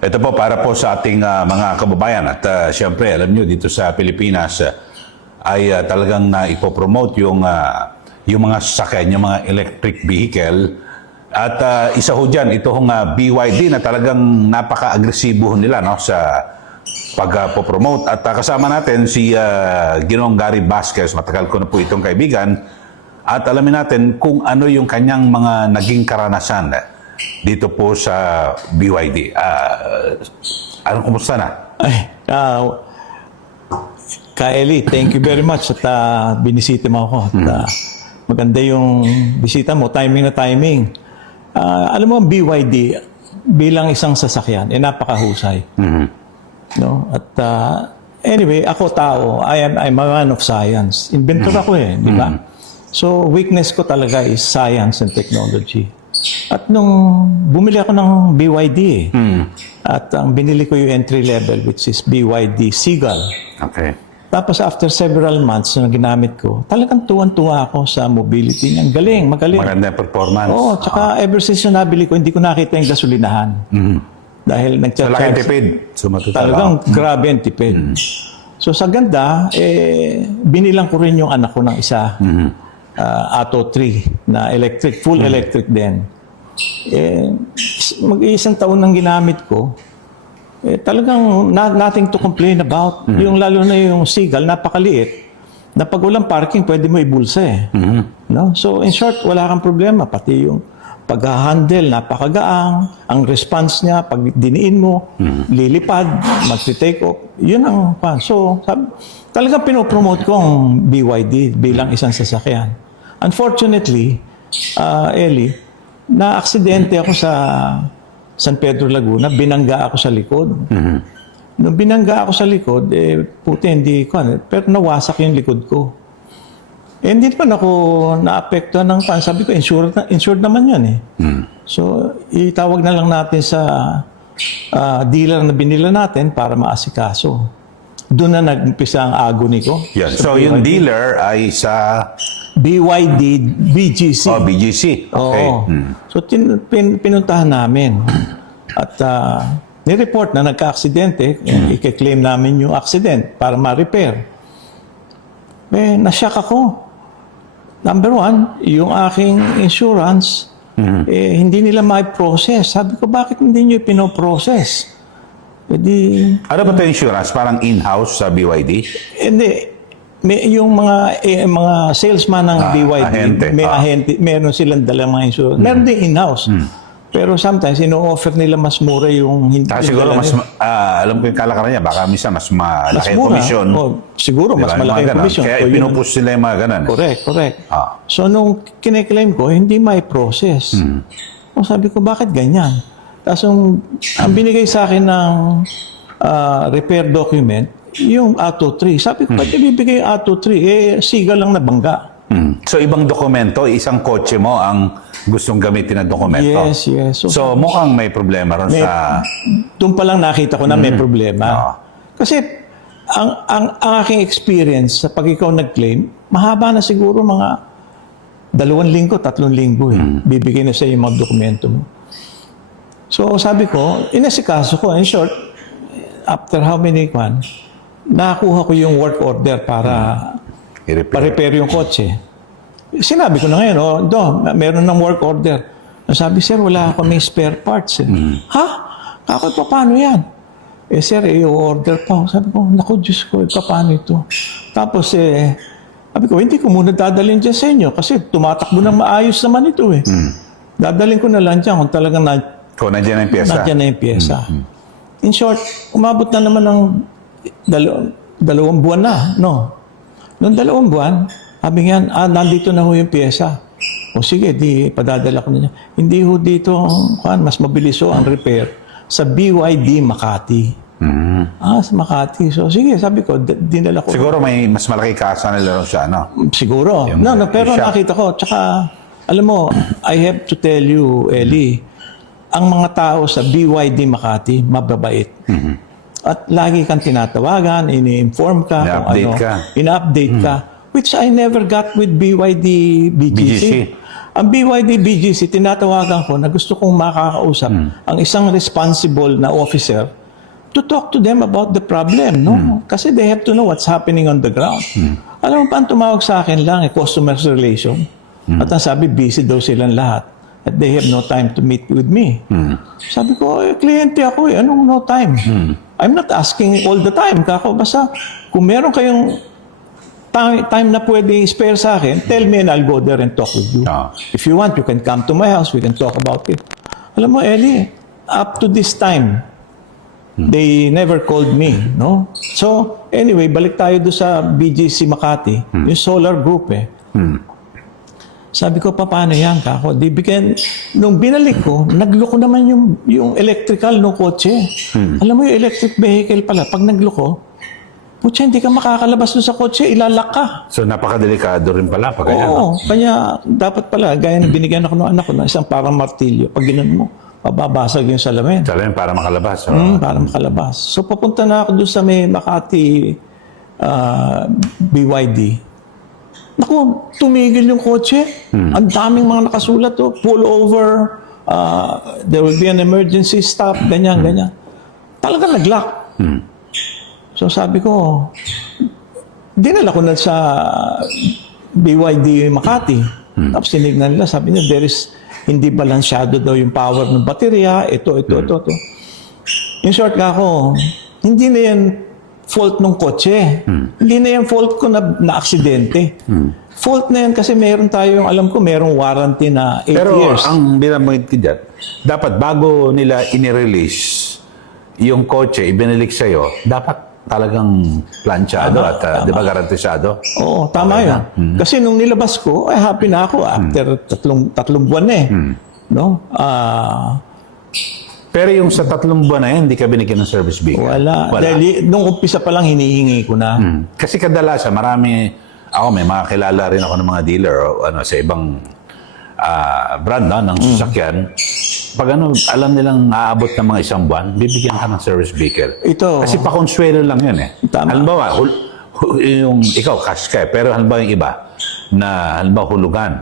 Ito po para po sa ating mga kababayan at siyempre alam nyo dito sa Pilipinas ay talagang ipopromote yung mga sasakyan, yung mga electric vehicle at isa ho dyan, itong BYD na talagang napaka-agresibo nila no, sa pagpopromote at kasama natin si Ginoong Gary Vasquez, matagal ko na po itong kaibigan at alamin natin kung ano yung kanyang mga naging karanasan dito po sa BYD. Anong kumusta na? Ay, Ka-Eli, thank you very much at binisita mo ako. At, maganda yung bisita mo, timing na timing. Alam mo, BYD bilang isang sasakyan, napakahusay. No? At anyway, ako tao, I'm a man of science. Inventor ako di ba? So, weakness ko talaga is science and technology. At nung bumili ako ng BYD at ang binili ko yung entry level which is BYD Seagull. Okay. Tapos after several months na ginamit ko, talagang tuwan-tuwa ako sa mobility niya. Galing, magaling. Maganda yung performance. Oo, tsaka ever since yung nabili ko, hindi ko nakita yung gasolinahan. Dahil So, laking tipid. Talagang grabe ang tipid. So sa ganda, binilang ko rin yung anak ko ng isa. Atto 3 na electric, full electric din. Mag-iisang taon nang ginamit ko, talagang nothing to complain about. Yung lalo na yung Seagull, napakaliit. Na pag walang parking, pwede mo ibulsa no? So in short, wala kang problema. Pati yung pag-handle, napakagaang. Ang response niya, pag diniin mo, lilipad, mag-take off. Yun ang pan. So talagang pinopromote ko ang BYD bilang isang sasakyan. Unfortunately, Eli, na-aksidente ako sa San Pedro, Laguna. Binangga ako sa likod. Nung binangga ako sa likod, puti, hindi ko. Pero nawasak yung likod ko. Hindi naman ako na-apektuhan ng pan. Sabi ko, insured naman yan So, itawag na lang natin sa dealer na binila natin para maasikaso. Doon na nag-umpisa ang agony ko. Yan. So, yung dealer ay sa BYD BGC. Oh, BGC. Okay. So, pinuntahan namin. At nireport na nagka-aksidente. I-claim namin yung accident para ma-repair. Nasyak ako. Number one, yung aking insurance, hindi nila ma-process. Sabi ko, bakit hindi nyo pinoprocess? Ano ba ito insurance? Parang in-house sa BYD? Hindi. Yung mga salesman ng BYD, ahente. may ahente, meron silang dalang mga insurance. Meron din in-house. Pero sometimes, ino-offer nila mas mura yung hindi. Siguro mas, alam ko yung kalakaran niya, baka minsan mas malaki yung komisyon. Siguro, mas malaki yung komisyon. Kaya pinupush nila yung mga ganun. Correct. So, nung kine-claim ko, hindi may process. Sabi ko, bakit ganyan? Tapos, ang binigay sa akin ng repair document, yung Atto 3. Sabi ko, ba't ibibigay yung Atto 3? Seagull lang nabangga. So, ibang dokumento, isang kotse mo ang gustong gamitin na dokumento. Yes. So mukhang may problema ron sa... Doon pa lang nakita ko na may problema. Kasi, ang aking experience sa pag ikaw nag-claim, mahaba na siguro mga 2 linggo, 3 linggo. Bibigay na sa iyo yung mga dokumento mo. So, sabi ko, inasikaso ko. In short, after how many months, nakakuha ko yung work order para pa-repair yung kotse. Sinabi ko na ngayon, meron ng work order. Sabi, sir, wala ako may spare parts. Ha? Kako, paano yan? Sir, i-order pa. Sabi ko, naku, Diyos ko, paano ito? Tapos, sabi ko, hindi ko muna dadalhin dyan sa inyo kasi tumatakbo ng maayos naman ito Dadalhin ko na lang dyan kung talagang kung nandiyan na yung pyesa. Nandiyan na yung pyesa. In short, umabot na naman ng 2 buwan na, no? Noong 2 buwan, sabi nga, nandito na ho yung pyesa. O sige, di padadala ko na niya. Hindi ho dito, mas mabilis ho ang repair sa BYD Makati. Sa Makati. So sige, sabi ko, dinala ko. Siguro may mas malaki kasa nila ron siya, no? Siguro. Pero nakita ko. Tsaka, alam mo, I have to tell you, Eli, ang mga tao sa BYD Makati, mababait. At lagi kang tinatawagan, ini-inform ka, ina-update ka. Ina-update ka. Which I never got with BYD BGC. ang BYD BGC, tinatawagan ko na gusto kong makakausap ang isang responsible na officer to talk to them about the problem, no? Kasi they have to know what's happening on the ground. Alam mo pa, ang tumawag sa akin lang, customer relation. At ang sabi, busy daw silang lahat. At they have no time to meet with me. Sabi ko, kliyente ako anong no time? I'm not asking all the time. Kako, basta kung meron kayong time na pwede spare sa akin, tell me and I'll go there and talk with you. If you want, you can come to my house, we can talk about it. Alam mo, Eli, up to this time, they never called me, no? So, anyway, balik tayo doon sa BGC Makati, yung solar group Sabi ko, paano yan, kako? Nung binalik ko, nagloko naman yung electrical ng kotse. Alam mo yung electric vehicle pala, pag nagloko, putya, hindi ka makakalabas doon sa kotse, ilalak ka. So napakadelikado rin pala pag ganyan. Oo, kanya dapat pala, gaya na binigyan ako ng anak ko ng isang parang martilyo. Pag ginan mo, mababasag yung salamin. Salamin para makalabas. Para makalabas. So papunta na ako doon sa may Makati BYD. Naku, tumigil yung kotse. Ang daming mga nakasulat pull over, there will be an emergency stop, ganyan. Talagang nag-lock. So sabi ko, dinala ko na sa BYD Makati. Tapos tinignan nila, sabi niya, hindi balansyado daw yung power ng baterya, ito. In short ako, hindi na yan fault ng kotse. Hindi na yan fault ko na aksidente. Fault na yan kasi meron tayong, alam ko, merong warranty na 8 Pero years. ang binabangit ko dyan, dapat bago nila inirelease yung kotse, ibinilik sa'yo, dapat talagang planchado at di ba garantisado? Oo, tama yun. Kasi nung nilabas ko, ay happy na ako after tatlong buwan na No? Pero yung sa 3 buwan na yan, hindi ka binigyan ng service vehicle? Wala. Dahil nung umpisa pa lang hinihingi ko na. Kasi kadalasan, may mga kilala rin ako ng mga dealer sa ibang brand ng sasakyan. Pag alam nilang aabot ng mga 1 buwan, bibigyan ka ng service vehicle. Ito. Kasi pa-consuelo lang yun Tama. Halimbawa, yung ikaw, cash ka pero halimbawa yung iba, na halimbawa hulugan,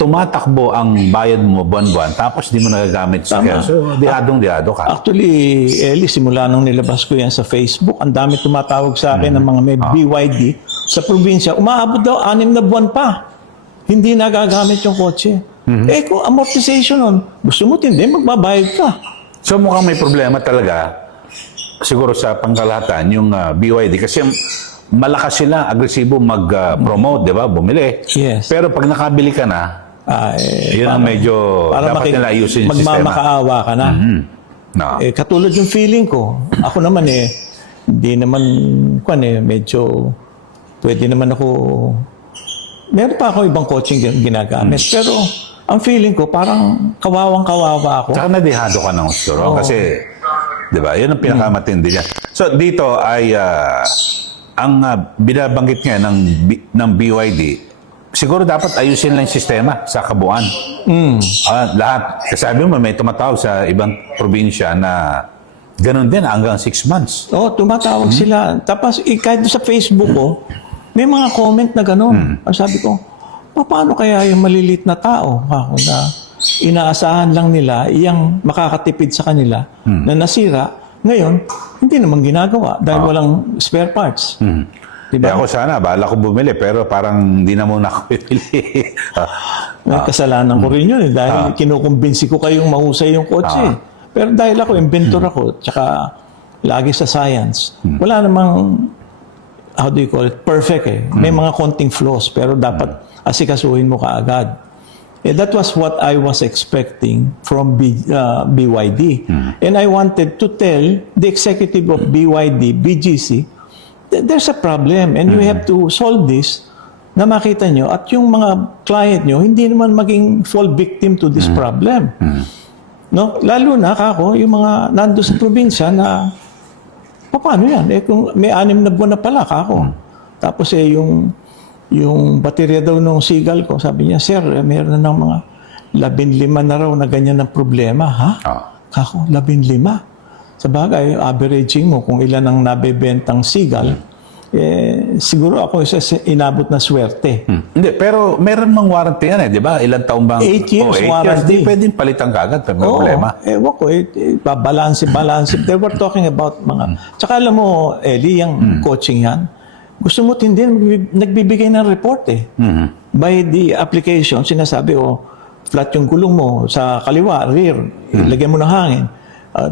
tumatakbo ang bayad mo buwan-buwan, tapos di mo nagagamit sa kaya. So, diadong-diado ka. Actually, Eli, simula nung nilabas ko yan sa Facebook, ang dami tumatawag sa akin ng mga may BYD sa probinsya. Umaabot daw 6 na buwan pa. Hindi nagagamit yung kotse. Kung amortization nun, gusto mo tindi, magbabayad ka. So mukhang may problema talaga, siguro sa pangkalahatan, yung BYD. Kasi malakas sila, agresibo mag-promote, di ba? Bumili. Yes. Pero pag nakabili ka na, yun ang medyo dapat nila ayusin yung sistema. Magmamakaawa ka na. No. Katulad yung feeling ko, ako naman hindi naman, medyo, pwede naman ako, meron pa ako ibang coaching ginagamit. Pero, ang feeling ko, parang kawawang-kawawa ako. Tsaka nadihado ka ng gusto, kasi, di ba, yun ang pinakamatindi niya. So, dito ay, ang binabanggit nga ng BYD, siguro dapat ayusin lang yung sistema sa kabuuan. Lahat. Kasi sabi mo, may tumatawag sa ibang probinsya na ganun din hanggang 6 months. Tumatawag sila. Tapos, kahit sa Facebook ko, may mga comment na ganun. Sabi ko, paano kaya yung malilit na tao ako na inaasahan lang nila iyang makakatipid sa kanila na nasira, ngayon, hindi naman ginagawa dahil walang spare parts. Diba? Ako sana, bala ko bumili, pero parang hindi na muna ako bibili. May kasalanan ko rin yun dahil kinukumbinsi ko kayong mahusay yung kotse. Pero dahil ako, inventor ako, tsaka lagi sa science, wala namang, how do you call it, perfect May mga konting flaws, pero dapat asikasuhin mo kaagad. That was what I was expecting from BYD. And I wanted to tell the executive of BYD, BGC, there's a problem and you have to solve this na makita nyo at yung mga client nyo hindi naman maging fall victim to this problem. No? Lalo na kako, yung mga nando sa probinsya na paano yan? Kung may 6 na buwan na pala kako. Tapos yung baterya daw ng Seagull ko, sabi niya, sir, meron na ng mga 15 na raw na ganyan ng problema. Ha? Kako, 15? Sa bagay, averaging mo kung ilan ang nabebentang Seagull, siguro ako isa sa inabot na swerte. Hindi, pero meron mang warranty yan di ba? Ilang taon bang? 8 years 8 warranty. Di pwedeng palitan kagad, may Oo, problema. ewan ko, balance. They were talking about mga... Tsaka alam mo, Eli, yung coaching yan, gusto mo hindi, nagbibigay ng report By the application, sinasabi, flat yung gulong mo sa kaliwa, rear, lagyan mo ng hangin.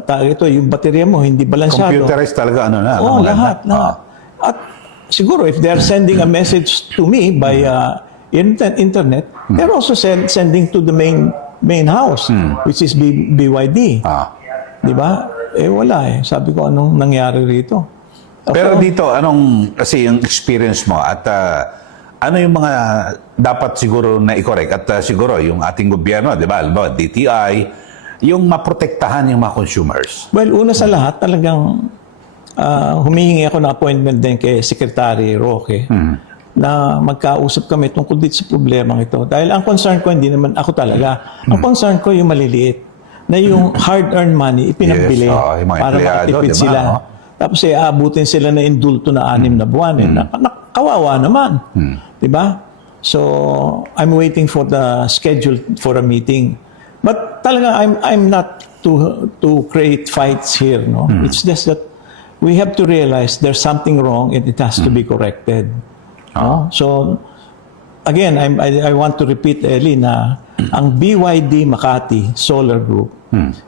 Ito, yung baterya mo, hindi balansyado. Computerized talaga, ano na. Oo, maganda. lahat. At siguro, if they're sending a message to me by internet, they're also sending to the main house, which is BYD. Di ba? Wala Sabi ko, anong nangyari rito? Pero dito, kasi yung experience mo at ano yung mga dapat siguro na i-correct at siguro yung ating gobyerno, di ba? Alba, DTI, yung maprotektahan yung mga consumers. Well, una sa lahat, talagang humihingi ako ng appointment din kay Secretary Roque na magkausap kami tungkol dito sa problemang ito. Dahil ang concern ko, hindi naman ako talaga. Ang concern ko yung maliliit na yung hard-earned money ipinagbili yung mga para empleyado, makatipid diba? sila. Tapos aabutin sila na indulto na 6 na buwan. Kawawa naman. Diba? So, I'm waiting for the schedule for a meeting. But talaga, I'm not to create fights here. No? It's just that we have to realize there's something wrong and it has to be corrected. No? So, again, I want to repeat, Eli, na ang BYD Makati Solar Group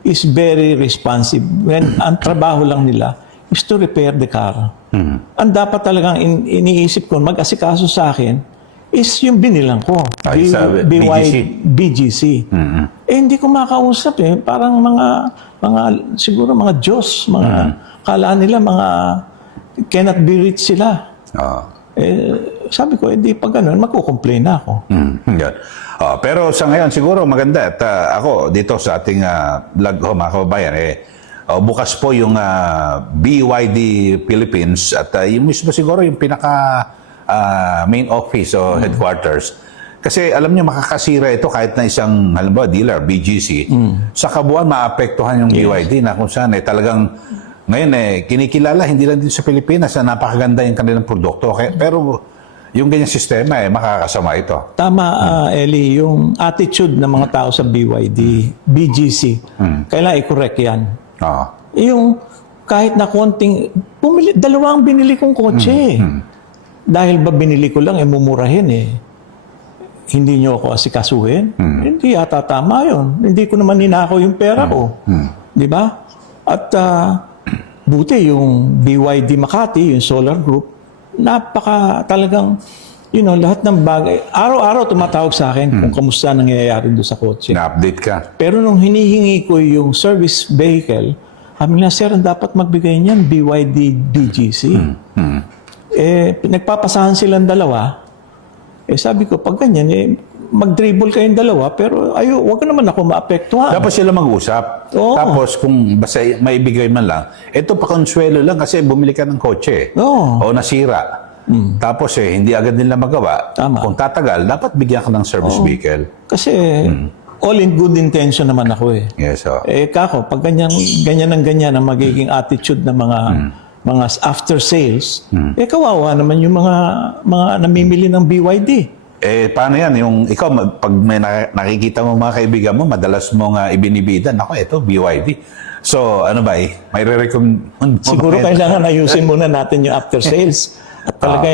is very responsive. When ang trabaho lang nila is to repair the car. Ang dapat talagang iniisip ko, mag-asikaso sa akin, is yung binilang ko. BGC. Hindi ko makausap Parang siguro mga Diyos, kala nila cannot be reached sila. Sabi ko, hindi pa ganun, magkukomplain na ako. Yan. Pero sa ngayon, siguro maganda at ako dito sa ating vlog, mga kababayan, bukas po yung BYD Philippines at yung mismo siguro yung pinaka main office o headquarters. Kasi alam niyo makakasira ito kahit na isang halimbawa dealer, BGC, sa kabuuan maapektuhan yung BYD na kung saan talagang ngayon kinikilala hindi lang dito sa Pilipinas na napakaganda yung kanilang produkto. Pero yung ganyang sistema makakasama ito. Tama, Eli, yung attitude ng mga tao sa BYD, BGC, kailangan i-correct yan. Yung kahit na konting, dalawang binili kong kotse. Dahil ba binili ko lang, mumurahin Hindi nyo ako asikasuhin? Hindi yata tama yun. Hindi ko naman ninakaw yung pera ko. Di ba? At buti yung BYD Makati, yung Solar Group, napaka talagang, lahat ng bagay. Araw-araw tumatawag sa akin kung kamusta nangyayari doon sa kotse. Na-update ka. Pero nung hinihingi ko yung service vehicle, kami na, sir, dapat magbigay niyan BYD BGC. Nagpapasahan silang dalawa. Sabi ko, pag ganyan, mag-dribble kayong dalawa, pero wag naman ako maapektuhan. Dapat sila mag-usap. Oo. Tapos kung basta maibigay man lang, ito pa konsuelo lang kasi bumili ka ng kotse. Oo. O nasira. Tapos hindi agad nila magawa. Tama. Kung tatagal, dapat bigyan ka ng service vehicle. Kasi all in good intention naman ako Yes, kako, pag ganyan ang magiging attitude ng mga after sales, kawawa naman yung mga namimili ng BYD. Paano yan? Yung ikaw, pag may nakikita mo mga kaibigan mo, madalas mo nga ibinibidan. Ako, ito, BYD. So, ano ba may re-recommend mo? Siguro kailangan ayusin muna natin yung after sales. At talaga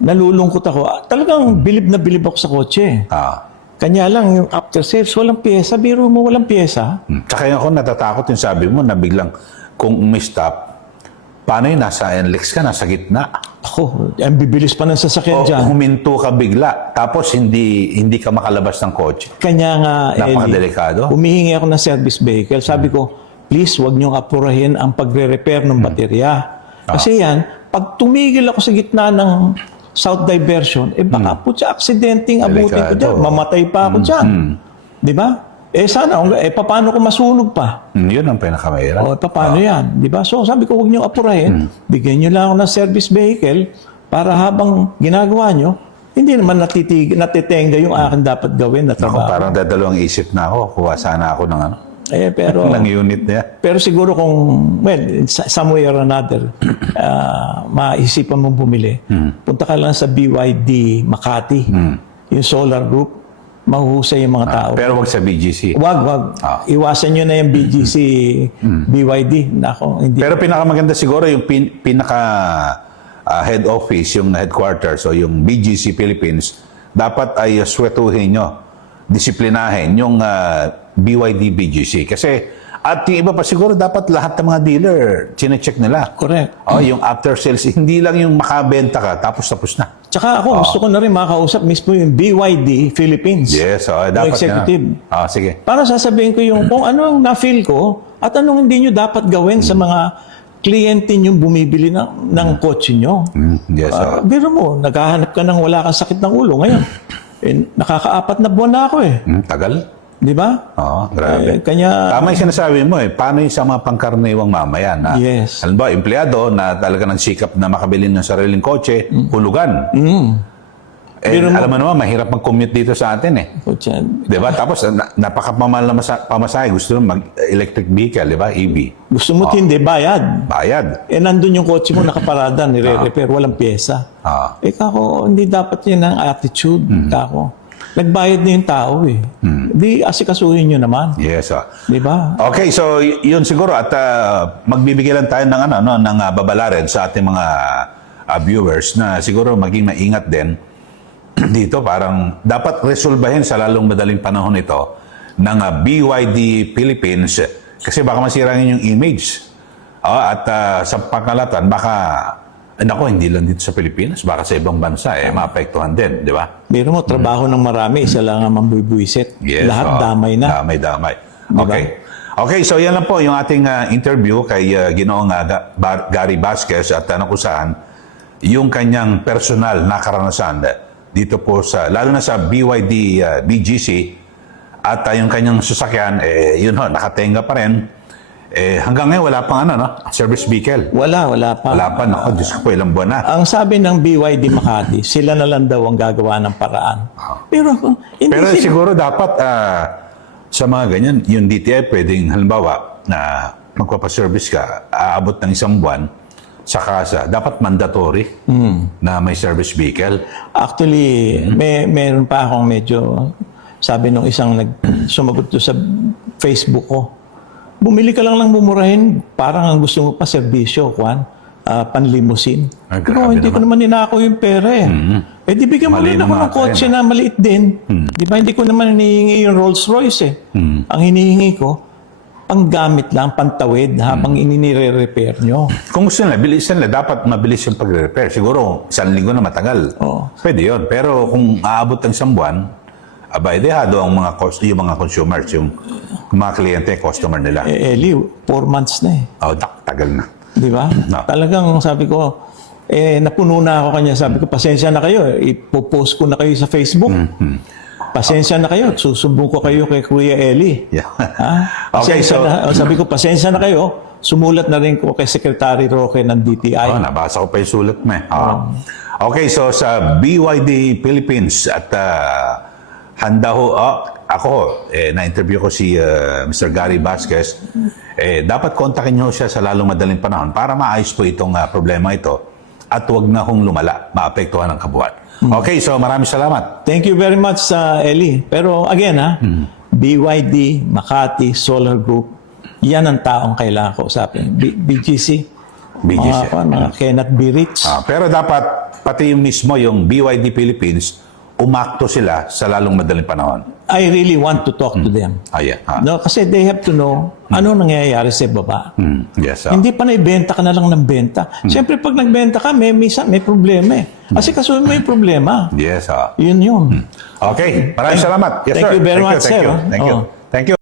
nalulungkot ako. Talagang bilib na bilib ako sa kotse. Kanya lang yung after sales, walang pyesa. Biro mo, walang pyesa. Tsaka ako natatakot yung sabi mo na biglang kung umistop, paano yun? Nasa NLEX ka, nasa gitna. Ako, ang bibilis pa ng sasakyan dyan. Huminto ka bigla, tapos hindi ka makalabas ng kotse. Kanya nga, Napakadelikado. humihingi ako ng service vehicle. Sabi ko, please, wag niyong apurahin ang pagre-repair ng baterya. Kasi yan, pag tumigil ako sa gitna ng south diversion, baka po sa aksidenteng abutin ko dyan. Mamatay pa ako dyan. Di ba? Sana, paano ko masunog pa? Yun ang pinakamahirap. Paano yan? Di ba? So, sabi ko, huwag niyo apurahin. Bigyan niyo lang ako ng service vehicle para habang ginagawa niyo, hindi naman natitenga yung akin dapat gawin na Ako, trabaho. parang dadalawang isip na ako. Kuha sana ako ng Pero Lang unit niya. pero siguro kung, well, some way or another, maisipan mong bumili, punta ka lang sa BYD Makati, yung solar group, mahuhusay yung mga tao. Pero wag sa BGC. Wag. Iwasan nyo na yung BGC, BYD. Nako, hindi. Pero pinakamaganda siguro yung pinaka head office, yung headquarters o yung BGC Philippines, dapat ay swetuhin nyo, disiplinahin yung BYD BGC. Kasi, at yung iba pa siguro, dapat lahat ng mga dealer, chinecheck nila. Correct. Yung after sales, hindi lang yung makabenta ka, tapos na. Tsaka ako, gusto ko na rin makakausap mismo yung BYD Philippines. Yes, dapat yung executive. Sige. Para sasabihin ko yung kung ano ang na-feel ko at anong hindi nyo dapat gawin sa mga kliyente nyo bumibili ng kotse nyo. Yes, Biro mo, naghahanap ka ng wala kang sakit ng ulo. Ngayon, nakaka-4 na buwan na ako eh. Tagal. Di ba? Oo, grabe. Kanya, Tama yung sinasabi mo paano yung sa mga pangkaraniwang mamayan na Yes. halimbawa, empleyado na talaga nagsikap na makabili ng sariling kotse, hulugan. Pero Alam mo naman, mahirap mag-commute dito sa atin kotse. Di ba? Tapos, napakamamahal na pamasahe. Gusto mo mag-electric vehicle, di ba? EV. Gusto mo tindi, bayad. Bayad. Nandun yung kotse mo nakaparada, nire-repair, walang pyesa. Kako, hindi dapat yun ang attitude. Kako. Nagbayad na yung tao eh. Di asikasuhin nyo naman. Yes, Di ba? Okay, so yun siguro at magbibigay lang tayo ng ng babala rin sa ating mga viewers na siguro maging maingat din dito, parang dapat resolbahin sa lalong madaling panahon ito ng BYD Philippines kasi baka masirangin yung image. At sa pangkalatan, baka hindi lang dito sa Pilipinas, baka sa ibang bansa maapektuhan din, di ba? Biro mo, trabaho ng marami, isa lang ang mambubuisit. Yes, Lahat damay na. Damay. Okay. Okay, so yan lang po yung ating interview kay Ginoong Gary Vasquez at kung saan yung kanyang personal na karanasan dito po sa, lalo na sa BYD BGC at yung kanyang sasakyan, nakatenga pa rin. Hanggang ngayon, wala pang service vehicle. Wala pa. Wala pa, Diyos ko po, ilang buwan na. Ang sabi ng BYD Makati, sila na lang daw ang gagawa ng paraan. Pero hindi Pero sila. siguro dapat sa mga ganyan, yung DTI pwedeng halimbawa na magpapaservice ka, aabot ng 1 buwan sa kasa, dapat mandatory na may service vehicle. Actually, meron pa akong medyo, sabi nung isang sumagot to sa Facebook ko, bumili ka lang ng mumurahin, parang ang gusto mo pa serbisyo, panlimusin. Pero hindi ko naman ninakaw yung pera eh. Di bigyan mo rin ako ng kotse na maliit din. Di ba, hindi ko naman hinihingi yung Rolls Royce eh. Ang hinihingi ko, panggamit lang, pantawid, habang inire-repair nyo. Kung gusto nila, bilisan nila, dapat mabilis yung pag-repair. Siguro, 1 linggo na matagal. Pwede yun. Pero kung aabot ng 1 buwan, dehado ang yung mga consumers, yung mga kliyente, customer nila. Eli, 4 months na eh. Tagal na. Di ba? No. Talagang sabi ko, napuno na ako kanya. Sabi ko, pasensya na kayo. Ipopost ko na kayo sa Facebook. Pasensya na kayo. Susumbong ko kayo kay Kuya Eli. Yeah. Okay, so, sabi ko, pasensya na kayo. Sumulat na rin ko kay Secretary Roque ng DTI. Nabasa ko pa yung sulat mo. Okay, so sa BYD Philippines at handa ho, ako, na-interview ko si Mr. Gary Vasquez. Dapat kontakin nyo siya sa lalong madaling panahon para maayos po itong problema ito at huwag na hong lumala, maapektuhan ang kabuuan. Okay, so maraming salamat. Thank you very much, Eli. Pero again, BYD, Makati, Solar Group, yan ang taong kailangan ko usapin. BGC, mga cannot be reached. Pero dapat, pati yung mismo, yung BYD Philippines, umakto sila sa lalong madaling panahon. I really want to talk to them. No, kasi they have to know ano nangyayari sa baba. Yes. Hindi pa naibenta ka na lang ng benta. Siyempre, pag nagbenta ka, may problema eh. Kasi kasuhin mo yung problema. Yes. Yun. Okay. Maraming salamat. Yes, Thank sir. you very much, sir. Thank you.